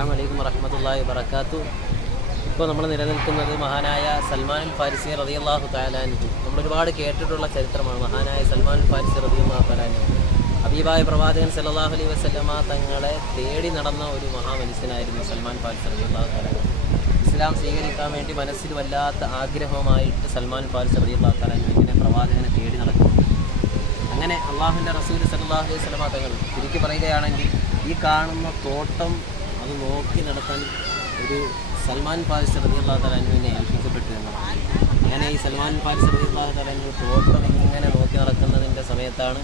അസ്സലാമു അലൈക്കും വറഹ്മത്തുള്ളാഹി വബറകാതുഹു. ഇപ്പോൾ നമ്മൾ നിലനിൽക്കുന്നത് മഹാനായ സൽമാനുൽ ഫാരിസി റളിയല്ലാഹു തആല അൻഹു. നമ്മൾ ഒരുപാട് കേട്ടിട്ടുള്ള ചരിത്രമാണ് മഹാനായ സൽമാനുൽ ഫാരിസി റളിയല്ലാഹു തആല അൻഹു. ഹബീബായ പ്രവാചകൻ സല്ലല്ലാഹു അലൈഹി വസല്ലമ തങ്ങളെ തേടി നടന്ന ഒരു മഹാമനുഷ്യനായിരുന്നു സൽമാൻ ഫാരിസി റളിയല്ലാഹു തആല അൻഹു. ഇസ്ലാം സ്വീകരിക്കാൻ വേണ്ടി മനസ്സിൽ വല്ലാത്ത ആഗ്രഹമായിട്ട് സൽമാൻ ഫാരിസി റളിയല്ലാഹു തആല അൻഹു ഇങ്ങനെ പ്രവാചകനെ തേടി നടക്കുന്നു. അങ്ങനെ അള്ളാഹുവിൻ്റെ റസൂൽ സല്ലല്ലാഹു അലൈഹി വസല്ലമ തങ്ങൾ ചുരുക്കി പറയുകയാണെങ്കിൽ ഈ കാണുന്ന തോട്ടം അത് നോക്കി നടത്താൻ ഒരു സൽമാൻ ഫാരിസി റളിയല്ലാഹു തആല അൻഹുവിനെ ഏൽപ്പിക്കപ്പെട്ടു എന്നതാണ്. അങ്ങനെ ഈ സൽമാൻ ഫാരിസി റളിയല്ലാഹു തആല അൻഹു തോട്ടം ഇങ്ങനെ നോക്കി നടക്കുന്നതിൻ്റെ സമയത്താണ്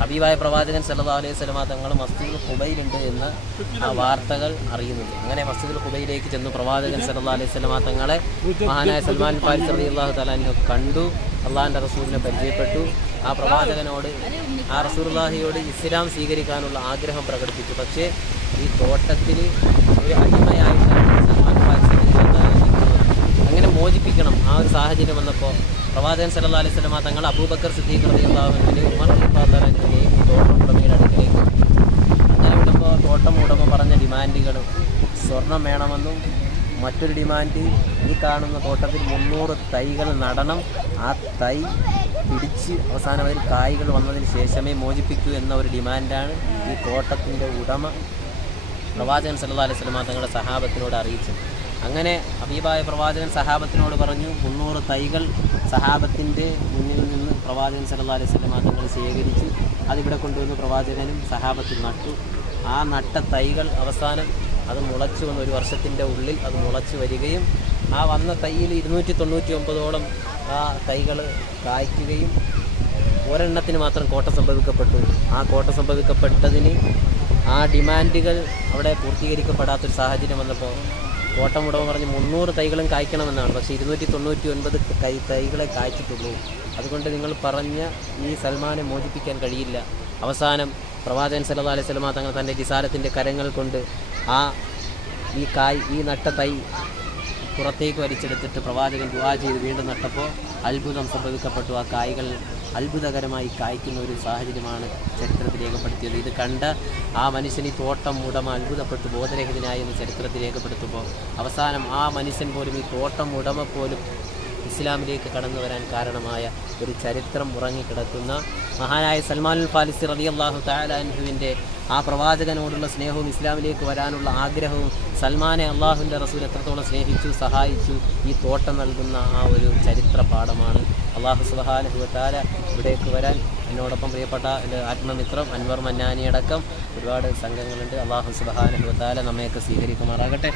ഹബീബായ പ്രവാചകൻ സല്ലല്ലാഹു അലൈഹി വസല്ലമ തങ്ങൾ മസ്ജിദുൽ ഖുബൈലുണ്ട് എന്ന ആ വാർത്തകൾ അറിയുന്നത്. അങ്ങനെ മസ്ജിദുൽ ഖുബൈലേക്ക് ചെന്നു പ്രവാചകൻ സല്ലല്ലാഹു അലൈഹി വസല്ലമ തങ്ങളെ മഹാനായ സൽമാൻ ഫാരിസി റളിയല്ലാഹു തആല അൻഹു കണ്ടു. അള്ളാഹിൻ്റെ റസൂലിനെ പരിചയപ്പെട്ടു. ആ പ്രവാചകനോട് ആ റസൂലുള്ളാഹിയോട് ഇസ്ലാം സ്വീകരിക്കാനുള്ള ആഗ്രഹം പ്രകടിപ്പിച്ചു. പക്ഷേ ഈ തോട്ടത്തിൽ ഒരു അടിമയായിട്ടാണ് സൽമാൻ ഫാരിസി റളിയല്ലാഹു തആല നിൽക്കുന്നത്. അങ്ങനെ മോചിപ്പിക്കണം. ആ ഒരു സാഹചര്യം വന്നപ്പോൾ പ്രവാചകൻ സല്ലല്ലാഹു അലൈഹി വസല്ലമ തങ്ങൾ അബൂബക്കർ സിദ്ദീഖ് റളിയല്ലാഹു അൻഹുവിനെയും ഉമർ റളിയല്ലാഹു തആല അൻഹുവിനെയും തോട്ടം ഉടമയുടെ അടുക്കലേക്ക്. അങ്ങനെ വിടുമ്പോൾ തോട്ടം ഉടമ പറഞ്ഞ ഡിമാൻഡുകൾ സ്വർണം വേണമെന്നും മറ്റൊരു ഡിമാൻഡ് ഈ കാണുന്ന തോട്ടത്തിൽ 300 തൈകൾ നടണം, ആ തൈ പിടിച്ച് അവസാനം അതിൽ കായ്കൾ വന്നതിന് ശേഷമേ മോചിപ്പിക്കൂ എന്ന ഒരു ഡിമാൻഡാണ് ഈ തോട്ടത്തിൻ്റെ ഉടമ പ്രവാചകൻ സല്ലല്ലാഹു അലൈഹി വസല്ലമ തങ്ങളുടെ സഹാബത്തിനോട് അറിയിച്ചത്. അങ്ങനെ ഹബീബായ പ്രവാചകൻ സഹാബത്തിനോട് പറഞ്ഞു. 300 തൈകൾ സഹാബത്തിൻ്റെ മുന്നിൽ നിന്ന് പ്രവാചകൻ സല്ലല്ലാഹു അലൈഹി വസല്ലമ തങ്ങൾ ശേഖരിച്ച് അതിവിടെ കൊണ്ടുവന്ന് പ്രവാചകനും സഹാബത്തിൽ നട്ടു. ആ നട്ട തൈകൾ അവസാനം അത് മുളച്ചു വന്ന ഒരു വർഷത്തിൻ്റെ ഉള്ളിൽ അത് മുളച്ചു വരികയും ആ വന്ന തൈയിൽ 299ഓളം ആ തൈകൾ കായ്ക്കുകയും ഒരെണ്ണത്തിന് മാത്രം കോട്ട സംഭവിക്കപ്പെട്ടു. ആ കോട്ട സംഭവിക്കപ്പെട്ടതിന് ആ ഡിമാൻഡുകൾ അവിടെ പൂർത്തീകരിക്കപ്പെടാത്തൊരു സാഹചര്യം വന്നപ്പോൾ തോട്ടം ഉടമ പറഞ്ഞ് 300 തൈകളും കായ്ക്കണമെന്നാണ്. പക്ഷേ 299 തൈകളെ കായ്ച്ചിട്ടുള്ളൂ. അതുകൊണ്ട് നിങ്ങൾ പറഞ്ഞ ഈ സൽമാനെ മോചിപ്പിക്കാൻ കഴിയില്ല. അവസാനം പ്രവാചകൻ സല്ലല്ലാഹു അലൈഹി വസല്ലമ തങ്ങൾ തൻ്റെ റിസാലത്തിൻ്റെ കരങ്ങൾ കൊണ്ട് ഈ നട്ട തൈ പുറത്തേക്ക് വലിച്ചെടുത്തിട്ട് പ്രവാചകൻ ദുആ ചെയ്ത് വീണ്ടും നട്ടപ്പോൾ അത്ഭുതം സംഭവിക്കപ്പെട്ടു. ആ കായ്കൾ അത്ഭുതകരമായി കായ്ക്കുന്ന ഒരു സാഹചര്യമാണ് ചരിത്രത്തിൽ രേഖപ്പെടുത്തിയത്. ഇത് കണ്ട ആ മനുഷ്യൻ, ഈ തോട്ടം ഉടമ അത്ഭുതപ്പെട്ടു ബോധരഹിതനായി എന്ന് ചരിത്രത്തിൽ രേഖപ്പെടുത്തുമ്പോൾ അവസാനം ആ മനുഷ്യൻ പോലും, ഈ തോട്ടം ഉടമ പോലും ഇസ്ലാമിലേക്ക് കടന്നു വരാൻ കാരണമായ ഒരു ചരിത്രം ഉറങ്ങിക്കിടക്കുന്ന മഹാനായ സൽമാനുൽ ഫാരിസി റളിയല്ലാഹു തആല അൻഹുവിൻ്റെ ആ പ്രവാചകനോടുള്ള സ്നേഹവും ഇസ്ലാമിലേക്ക് വരാനുള്ള ആഗ്രഹവും സൽമാനെ അള്ളാഹുവിൻ്റെ റസൂൽ എത്രത്തോളം സ്നേഹിച്ചു സഹായിച്ചു ഈ തോട്ടം നൽകുന്ന ആ ഒരു ചരിത്ര പാഠമാണ്. അള്ളാഹു സുബ്ഹാനഹു വ തആല ഇവിടേക്ക് വരാൻ എന്നോടൊപ്പം പ്രിയപ്പെട്ട എൻ്റെ ആത്മമിത്രം അൻവർ മന്നാനി അടക്കം ഒരുപാട് സംഘങ്ങളുണ്ട്. അള്ളാഹു സുബ്ഹാനഹു വ തആല നമ്മയൊക്കെ സ്വീകരിക്കുമാറാകട്ടെ.